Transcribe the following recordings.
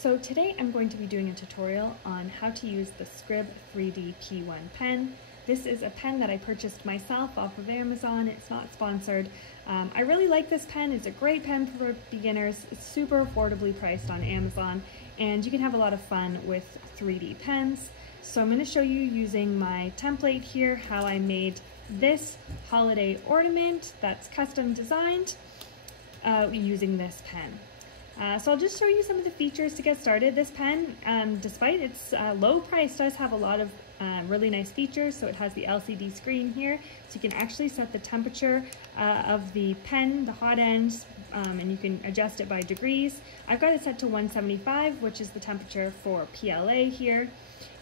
So today I'm going to be doing a tutorial on how to use the SCRIB3D P1 pen. This is a pen that I purchased myself off of Amazon. It's not sponsored. I really like this pen. It's a great pen for beginners. It's super affordably priced on Amazon, and you can have a lot of fun with 3D pens. So I'm going to show you using my template here how I made this holiday ornament that's custom designed using this pen. So I'll just show you some of the features to get started. This pen, despite its low price, does have a lot of really nice features. So it has the LCD screen here, so you can actually set the temperature of the pen, the hot end, and you can adjust it by degrees. I've got it set to 175, which is the temperature for PLA here.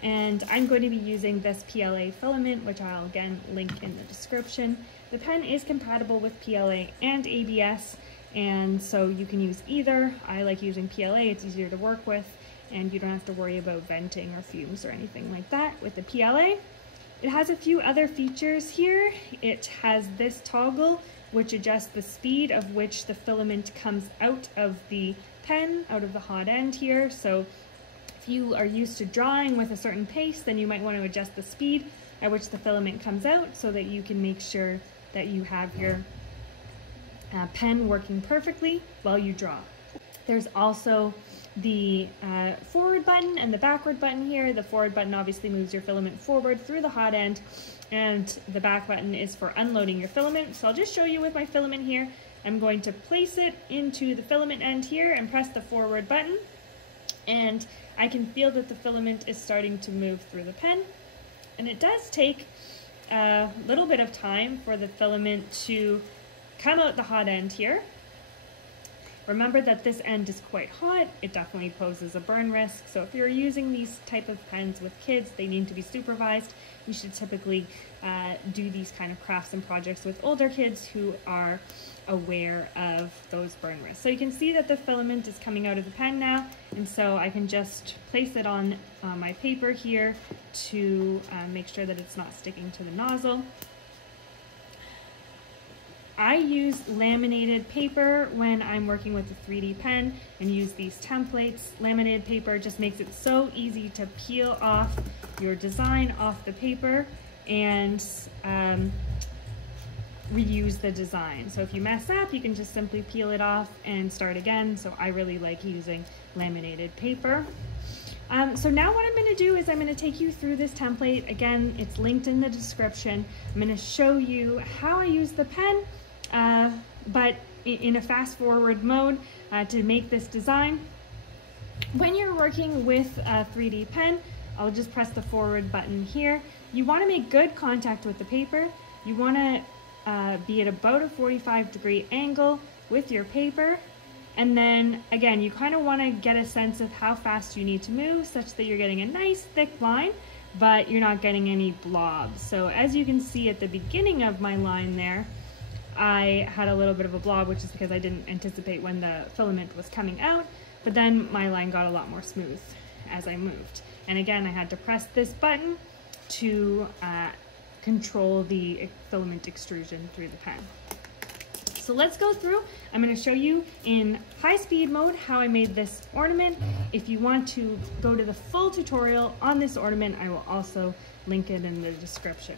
And I'm going to be using this PLA filament, which I'll again link in the description. The pen is compatible with PLA and ABS, and so you can use either. I like using PLA, it's easier to work with, and you don't have to worry about venting or fumes or anything like that with the PLA. It has a few other features here. It has this toggle, which adjusts the speed of which the filament comes out of the pen, out of the hot end here. So if you are used to drawing with a certain pace, then you might want to adjust the speed at which the filament comes out so that you can make sure that you have your pen working perfectly while you draw. There's also the forward button and the backward button here. The forward button obviously moves your filament forward through the hot end, and the back button is for unloading your filament. So I'll just show you with my filament here. I'm going to place it into the filament end here and press the forward button, and I can feel that the filament is starting to move through the pen. And it does take a little bit of time for the filament to come out the hot end here. Remember that this end is quite hot. It definitely poses a burn risk. So if you're using these type of pens with kids, they need to be supervised. You should typically do these kind of crafts and projects with older kids who are aware of those burn risks. So you can see that the filament is coming out of the pen now, and so I can just place it on my paper here to make sure that it's not sticking to the nozzle. I use laminated paper when I'm working with a 3D pen and use these templates. Laminated paper just makes it so easy to peel off your design off the paper and reuse the design. So if you mess up, you can just simply peel it off and start again. So I really like using laminated paper. So now what I'm going to do is I'm going to take you through this template. Again, it's linked in the description. I'm going to show you how I use the pen, but in a fast forward mode to make this design. When you're working with a 3D pen, I'll just press the forward button here. You want to make good contact with the paper. You want to be at about a 45-degree angle with your paper. And then again, you kind of want to get a sense of how fast you need to move such that you're getting a nice thick line, but you're not getting any blobs. So as you can see at the beginning of my line there, I had a little bit of a blob, which is because I didn't anticipate when the filament was coming out, but then my line got a lot more smooth as I moved. And again, I had to press this button to control the filament extrusion through the pen. So let's go through. I'm going to show you in high speed mode how I made this ornament. If you want to go to the full tutorial on this ornament, I will also link it in the description.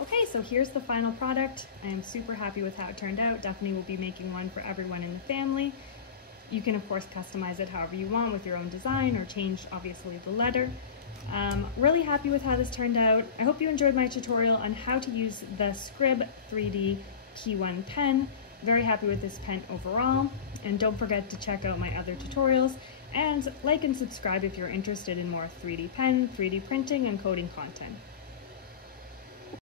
Okay, so here's the final product. I am super happy with how it turned out. Definitely will be making one for everyone in the family. You can of course customize it however you want with your own design or change obviously the letter. Really happy with how this turned out. I hope you enjoyed my tutorial on how to use the SCRIB3D P1 pen. Very happy with this pen overall, and don't forget to check out my other tutorials And like and subscribe if you're interested in more 3D pen, 3D printing, and coding content.